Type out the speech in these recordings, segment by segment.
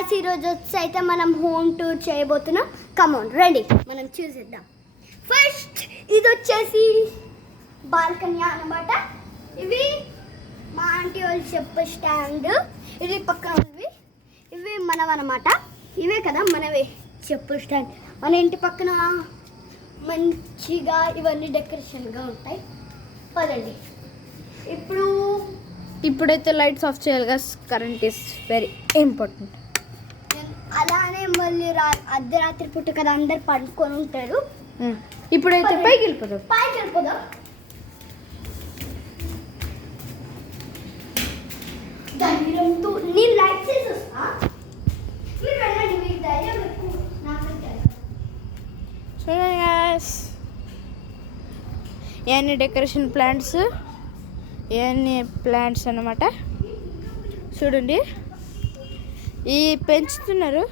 Guys ఈరోజు అయితే మనం హోమ్ టూర్ చేయబోతున్నాం. కమాన్ రండి మనం చూసేద్దాం. ఫస్ట్ ఇది వచ్చేసి బాల్కనీ అన్నమాట. ఇవి మా ఆంటీ వాళ్ళు చెప్పే స్టాండ్. ఇది పక్కన ఉన్నవి ఇవి మనవన్నమాట. ఇవే కదా మనవే చెప్పు స్టాండ్. మన ఇంటి పక్కన మంచిగా ఇవన్నీ డెకరేషన్గా ఉంటాయి. పదండి. ఇప్పుడైతే లైట్స్ ఆఫ్ చేయాలి కదా, కరెంట్ ఇస్ వెరీ ఇంపార్టెంట్. అలానే మళ్ళీ అర్ధరాత్రి పూట కదా అందరు పడుకొని ఉంటారు. ఇప్పుడైతే పైకి వెళ్ళిపోదాం. ధైర్యంతో నేను లైట్ చేసి వస్తా. మీరు వెళ్ళండి, మీకు ధైర్యం ఎక్కువ. ఇవన్నీ డెకరేషన్ ప్లాంట్స్, ఇవన్నీ ప్లాంట్స్ అన్నమాట. చూడండి, ఈ పెంచుతున్నారు.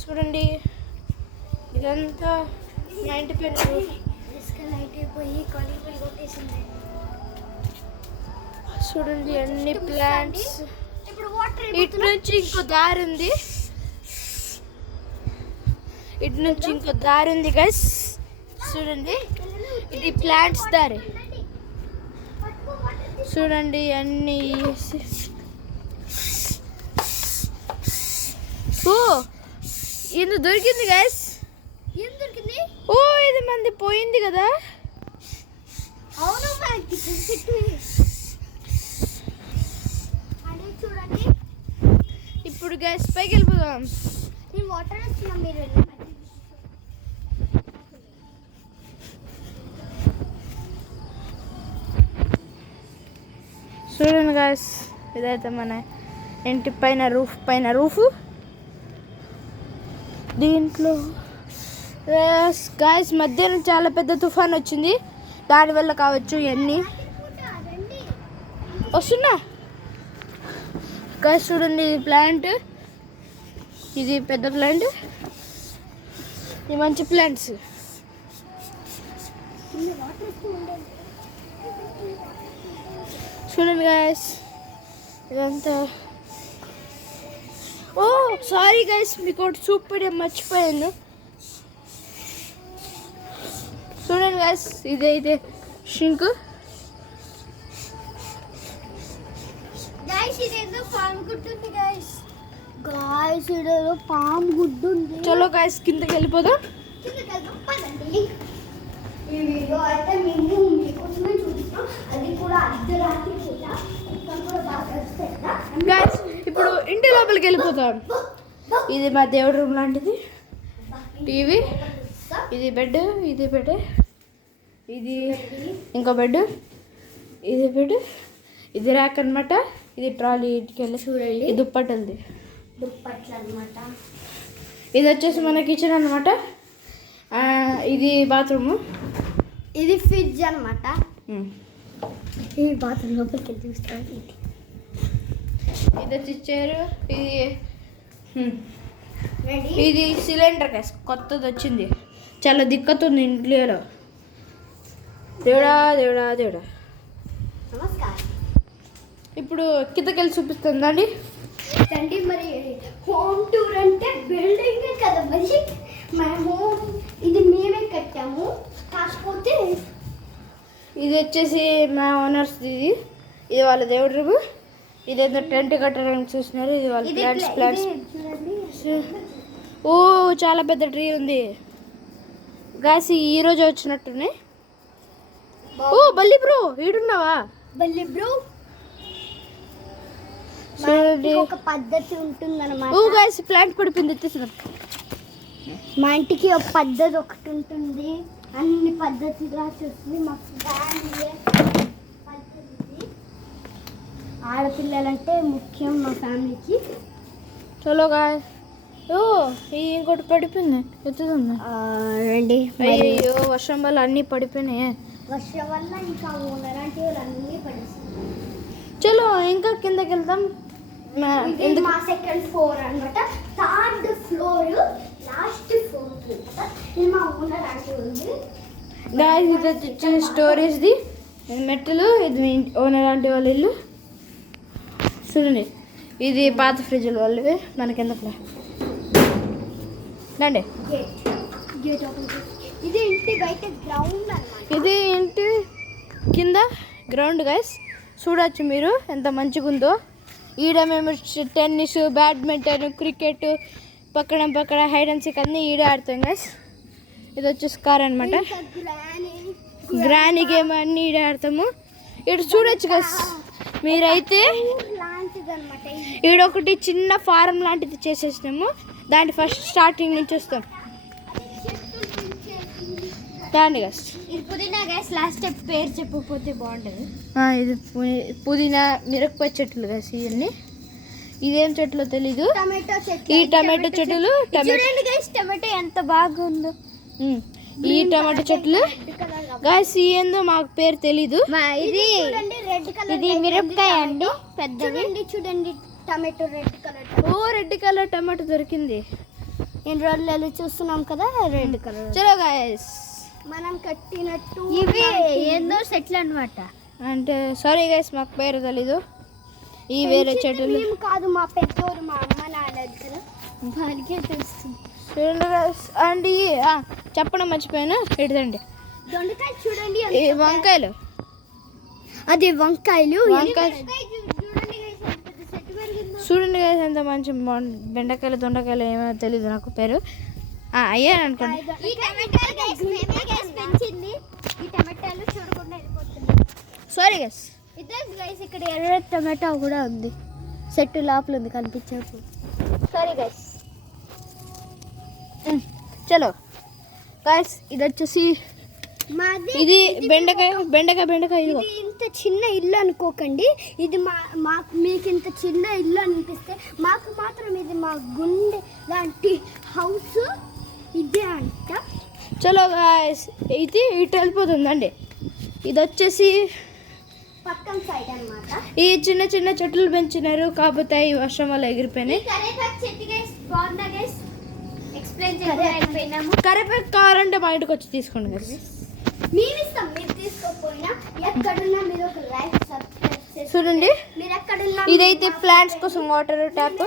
చూడండి, ఇదంతా మా ఇంటి పేరు. చూడండి అన్ని ప్లాంట్స్. ఇటు నుంచి ఇంకో దారి ఉంది, గైస్. చూడండి, ఇది ప్లాంట్స్ దారి. చూడండి అన్ని. ఓ ఇది దొరికింది గైస్. ఓ ఇది మంది పోయింది కదా. అవును, చూడండి. ఇప్పుడు గైస్ పైకి వెళ్ళిపోదాం. నేను వాటర్ వచ్చినా మీరు చూడండి గాయస్, ఇదైతే మన ఇంటి పైన రూఫ్. దీంట్లో గాయస్ మధ్యాహ్నం చాలా పెద్ద తుఫాన్ వచ్చింది, దానివల్ల కావచ్చు ఇవన్నీ. వస్తున్నా గాయస్. చూడండి, ఇది ప్లాంట్, ఇది పెద్ద ప్లాంట్, ఇది మంచి ప్లాంట్స్. చూడండి గాయస్, ఇదంతా. ఓ సారీ గాయస్, మీకు ఒకటి చూపడం మర్చిపోయాను. చూడండి గాయస్, ఇదైతే షింక్. పాము గుడ్డు ఉంది. చలో గాయస్, కిందకి వెళ్ళిపోదాం. ఈ వీడియో అయితే మేము మీకోసమే చూపిస్తాం. అది కూడా అర్ధరాత్రి పూట. గాయస్ ఇప్పుడు ఇంటి లోపలికి వెళ్ళిపోతాం. ఇది మా దేవుడి రూమ్ లాంటిది. టీవీ, ఇది బెడ్, ఇది ఇంకో బెడ్, ఇది ర్యాక్ అనమాట. ఇది ట్రాలీ, ఇంటికి వెళ్ళి చూడండి. దుప్పట్లు అనమాట. ఇది వచ్చేసి మన కిచెన్ అనమాట. ఇది బాత్రూము, ఇది ఫ్రిడ్జ్ అనమాట. ఈ బాత్రూమ్ లోపలికి వెళ్ళి చూస్తాం. ఇది వచ్చి చైరు, ఇది సిలిండర్ గ్యాస్ కొత్తది వచ్చింది. చాలా దిక్కతుంది ఇంట్లో. దేవుడా. నమస్కారం. ఇప్పుడు కిందకెళ్ళి చూపిస్తుందండి. మరి హోమ్ టూర్ అంటే బిల్డింగ్ కదా, మరి మన హోమ్ ఇది మేమే కట్టాము. కాకపోతే ఇది వచ్చేసి మా ఓనర్స్. ఇది వాళ్ళ దేవుడి రూమ్. ఇదేదో టెంట్ కట్టడానికి చూసినారు. ఇది వాళ్ళ ప్లాంట్స్. ఓ చాలా పెద్ద ట్రీ ఉంది గాయస్. ఈరోజు వచ్చినట్టున్నాయి. ఓ బల్లి బ్రో, ఈడున్నావా? చూడండి, ఒక పద్ధతి ఉంటుందన్నమాట. ఓ గాయస్ ప్లాంట్ పడిపోయింది, ఎత్తేసినాం. మా ఇంటికి ఒక పద్ధతి ఒకటి ఉంటుంది, అన్ని పద్ధతిగా చూస్తుంది. మా ఫ్యామిలీ పద్ధతి. ఆడపిల్లలంటే ముఖ్యం మా ఫ్యామిలీకి. చలో గాయస్. ఓ ఇంకోటి పడిపోయింది, ఎత్తుతుంది. రండి. అయ్యో వర్షం వల్ల అన్నీ పడిపోయినాయి. వర్షం వల్ల ఇంకా అలాంటి వాళ్ళు అన్నీ పడిపోయి. చలో ఇంకా కిందకి వెళ్దాం. మా సెకండ్ ఫ్లోర్ అనమాట. Third floor last floor. ఇది మా ఓనర్ ఆంటీ ఉంది. గాయస్ ఇది వచ్చి స్టోరేజ్ది. ఇది మెట్టలు, ఇది ఓనర్ ఆంటీ వాళ్ళ ఇల్లు. చూడండి, ఇది పాత ఫ్రిడ్జ్లు వాళ్ళవి, మనకి ఎందుకులే. రండి. గేట్ ఓపెన్ చేసి ఇది ఇంటి బయట గ్రౌండ్ అన్నమాట. ఇది ఇంటి కింద గ్రౌండ్ గైస్, చూడొచ్చు మీరు ఎంత మంచిగా ఉందో. ఈడ మేము టెన్నిస్, బ్యాడ్మింటన్, క్రికెట్, పక్కన హైడ్ అండ్ సీక్ అన్నీ ఈడ ఆడతాం గైస్. ఇది వచ్చేసి కార్ అనమాట, గ్రానీ గేమ్ అన్నీ ఈడ ఆడతాము. ఇటు చూడొచ్చు గైస్ మీరైతే. ఈడొకటి చిన్న ఫారం లాంటిది చేసేసినాము, దాన్ని ఫస్ట్ స్టార్టింగ్ నుంచి వస్తాం. దాన్ని గైస్ ఇది పుదీనా గైస్, లాస్ట్ స్టెప్ పేరు చెప్పకపోతే బాగుంటుంది. ఇది పుదీనా, మిరపకాయ చెట్లు గైస్ ఇవన్నీ. ఇదేం చెట్లో తెలీదు. టమాటో చెట్లు, ఈ టమాటో చెట్లు, చూడండి గైస్ టమాటో ఎంత బాగుందో. ఈ టమాటో చెట్లు గైస్ ఏందో మాకు పేరు తెలీదు. ఇది రెడ్ కలర్, ఇది మిరపకాయ అండి పెద్దది. చూడండి టమాటో రెడ్ కలర్. ఓ రెడ్ కలర్ టమాటో దొరికింది. ఎన్ని రోజులు చూస్తున్నాం కదా రెడ్ కలర్. చలో గైస్, మనం కట్టినట్టు ఇవి ఏందో సెట్లు అన్నమాట. అంటే సారీ గైస్ మాకు పేరు తెలీదు. ఈ వేరే చెట్లు కాదు, మా పెద్దోరు మా అమ్మ నాన్న దగ్గర వారికే తెలుస్తుంది. చూడండి గైస్. అండ్ చెప్పడం మర్చిపోయాను, ఇటుదండి దొండకాయలు చూడండి, వంకాయలు. అది వంకాయలు. చూడండి గైస్ ఎంత మంచి బెండకాయలు, దొండకాయలు ఏమో తెలీదు నాకు పేరు. అయ్యా అనుకోండి. ఈ టమాటాలు చూడకుండా వెళ్ళిపోతుంది. Sorry guys. ఇదే గైస్ ఇక్కడ ఎర్ర టమాటో కూడా ఉంది, చెట్టు లోపల ఉంది కనిపించదు. Sorry guys. చలో గైస్, ఇది వచ్చేసి మాది. ఇది బెండకాయ. ఇది ఇంత చిన్న ఇల్లు అనుకోకండి, ఇది మాకు మీకు ఇంత చిన్న ఇల్లు అనిపిస్తే మాకు మాత్రం ఇది మా గుండె లాంటి హౌస్ ఇదే అంట. చలో గాయస్, ఇది ఇటు వెళ్ళిపోతుందండి. ఇది వచ్చేసి పక్కన సైడ్ అన్నమాట. ఈ చిన్న చిన్న చెట్లు పెంచినారు, కాకపోతే ఈ వర్షం వల్ల ఎగిరిపోయినాయి. కరివేపాకు కావాలంటే మా ఇంటికి వచ్చి తీసుకోండి గైస్. మీరు ఇస్తాం, మీరు తీసుకోకపోయినా ఎక్కడున్నా మీరు ఒక లైక్ సబ్స్క్రైబ్ చేసి చూడండి. మీరు ఎక్కడున్నా. ఇదైతే ప్లాంట్స్ కోసం వాటర్ ట్యాప్.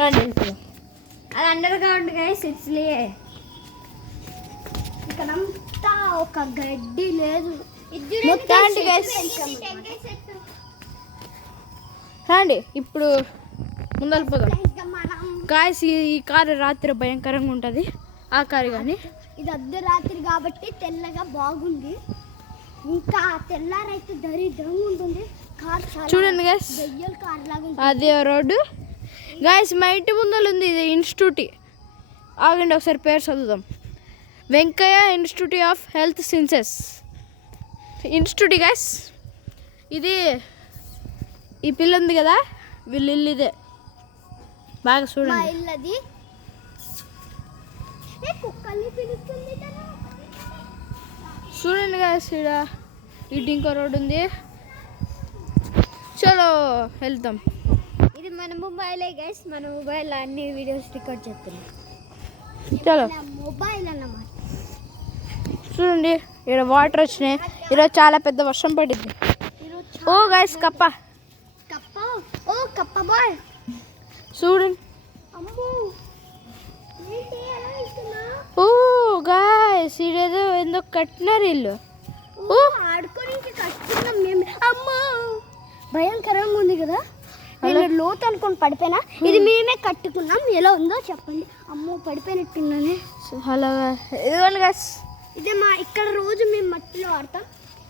రండి ఇప్పుడు. అది అండర్ గ్రౌండ్ గైస్, ఇట్స్లే ఇక్కడంతా ఒక గడ్డి లేదు. రండి గైస్, రండి ఇప్పుడు ముందలిపోదాం గాయస్. ఈ కారు రాత్రి భయంకరంగా ఉంటుంది, ఆ కారు కానీ. ఇది అర్ధరాత్రి కాబట్టి తెల్లగా బాగుంది, ఇంకా తెల్లారైతే దరిద్రంగా ఉంటుంది. కార్ చూడండి గైస్, దెయ్యాల కార్ లాగా. అదే రోడ్డు గాయస్. మా ఇంటి ముందర ఉంది ఇది ఇన్స్టిట్యూట్. ఆగండి ఒకసారి పేరు చదువుదాం. Venkaiah institute of health sciences institute guys. ఇది ఈ పిల్ల ఉంది కదా, వీళ్ళ ఇల్లు ఇదే. బాగా చూడండి. ఇల్లది చూడండి గాయస్, ఇక్కడ ఇటు ఇంకో రోడ్డు ఉంది. చలో వెళ్తాం. ఇది మన మొబైలే గైస్, మన మొబైల్ అన్ని వీడియోస్ రికార్డ్ చేస్తున్నాం. చలో మొబైల్ అన్నమాట. చూడండి, ఇక్కడ వాటర్ వచ్చినాయి. ఈరోజు చాలా పెద్ద వర్షం పడింది. ఓ గైస్, కప్ప. ఓ కప్ప బాయ్ చూడండి. అమ్మో ఏంటి అలా వెళ్తున్నా? ఓ గాయస్, ఇదేదో ఎందుకు కట్టినారు ఇల్లు. ఓ ఆడుకోనికి కట్టుకున్నాం మేము. అమ్మో భయంకరంగా ఉంది కదా, నేను లోతు అనుకొని పడిపోయినా. ఇది మేమే కట్టుకున్నాం, ఎలా ఉందో చెప్పండి. అమ్మో పడిపోయినట్టున్నానే. అలాగా ఇదిగోండి గాయస్, ఇదే మా ఇక్కడ రోజు మేము మట్టిలో ఆడతాం.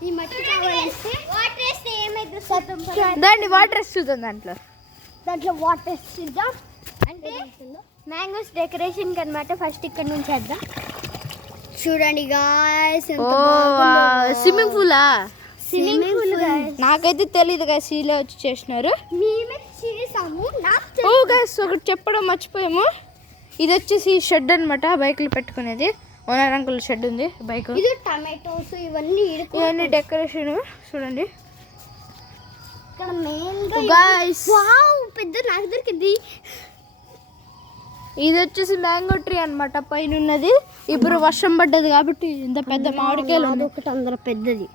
ఈ మట్టి కావాలంటే వాటర్ వేస్తే ఏమైంది, దాన్ని వాటర్ వేస్తుంది దాంట్లో వాటర్ వేసిద్దాం. అంటే మ్యాంగోస్ డెకరేషన్ అనమాట. ఫస్ట్ ఇక్కడ నుంచి వేద్దాం. చూడండి గాయ్స్, స్విమ్మింగ్ పూలా? స్విమ్మింగ్ పూల్ నాకైతే తెలియదు గాయస్, ఇలా వచ్చి చేసినారు. మేమే చేసాము. ఓ గాయస్, ఒకటి చెప్పడం మర్చిపోయాము. ఇది వచ్చేసి షెడ్ అనమాట, బైక్లు పెట్టుకునేది. ఓనర్ అంకుల్ షెడ్ ఉంది, బైక్. ఇది టమాటోస్ ఇవన్నీ డెకరేషన్ చూడండి. ఇక్కడ మెయిన్గా గాయ్స్, వావ్ పెద్ద నాకు దొరికింది. ఇది వచ్చేసి మ్యాంగో ట్రీ అనమాట, పైన ఉన్నది. ఇప్పుడు వర్షం పడ్డది కాబట్టి ఇంత పెద్ద మామిడికాయలు. ఒకటి అందరూ పెద్దది.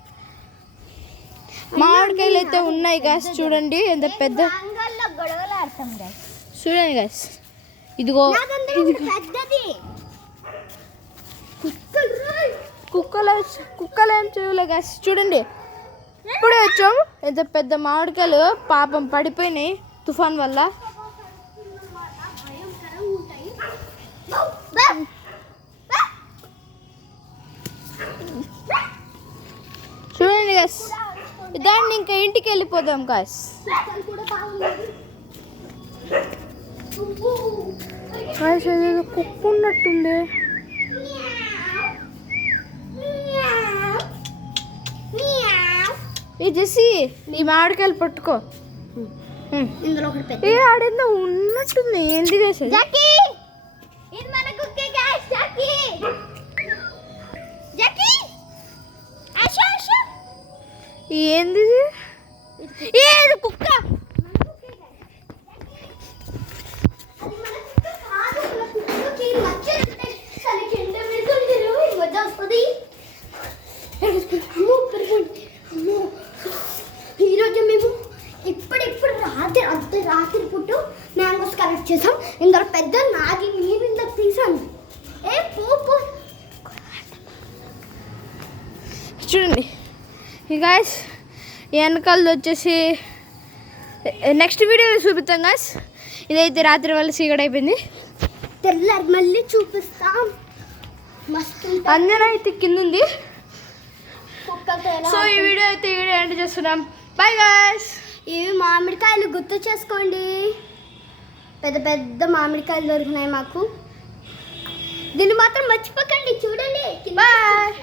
మామిడికాయలు అయితే ఉన్నాయి గాస్, చూడండి ఎంత పెద్ద. మ్యాంగోల్లో గొడవలు ఆడతాం గాయస్. చూడండి గాస్, ఇదిగో పెద్దది కుక్కలు ఏం చేయలే గాస్. చూడండి ఇప్పుడే వచ్చాము, ఎంత పెద్ద మామిడికాయలు పాపం పడిపోయినాయి తుఫాన్ వల్ల. చూడండి గాస్, దాన్ని ఇంకా ఇంటికి వెళ్ళిపోదాం గాస్. గాస్ ఏదో కుక్క ఉన్నట్టుంది. ఏ జెస్సీ, ఈ మామిడికాయలు పట్టుకో. ఇందులో ఒకటి పెద్ద. ఏ ఆడేందో ఉన్నట్టుంది, ఏంటి చేసేది? జాకీ, ఇది మన కుక్కే guys. Jackie, Jackie, Asha Asha. ఏంది ఇది? ఏది కుక్క? అది మన కుక్క కాదు. మన కుక్కకి మచ్చలుంటాయి. తనకి ఎండ పెడుతుంది. మజా వస్తుంది. అమ్మో పెరుగుంది. అమ్మో, ఈరోజు మేము ఇప్పుడు రాత్రి పుట్టు మ్యాంగోస్ కలెక్ట్ చేసాం. ఇందులో పెద్ద నాగి నేను ఇందులో తీసాను. ఏ పో. చూడండి ఈ గాయస్, ఈ వెనకాలది వచ్చేసి నెక్స్ట్ వీడియోలో చూపిస్తాం గాయస్. ఇదైతే రాత్రి వల్ల చీకటి అయిపోయింది. తెల్లారి మళ్ళీ చూపిస్తాం. మస్తు అంజన అయితే కింద ఉంది. కుక్కతో ఎలా సో ఈ వీడియో ఎండ్ చేస్తున్నాం. By guys. ఇవి మామిడికాయలు గుర్తు చేసుకోండి. పెద్ద పెద్ద మామిడికాయలు దొరికినాయి మాకు. దీన్ని మాత్రం మర్చిపోకండి. చూడండి. బాయ్.